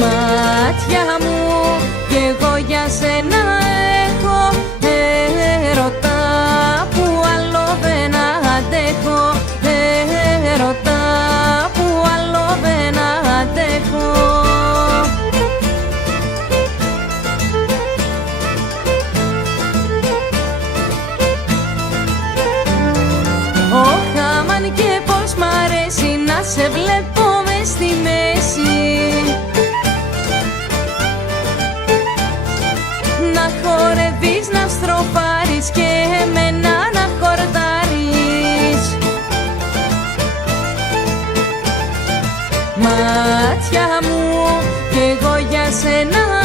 Μάτια μου κι εγώ για σένα έχω έρωτα που άλλο δεν αντέχω, έρωτα που άλλο δεν αντέχω. Αμάν και πως μ' αρέσει να σε βλέπω μες στη μέση, να χορεύεις, να στροφάρεις και εμένα να χορτάρεις. Μάτια μου κι εγώ για σένα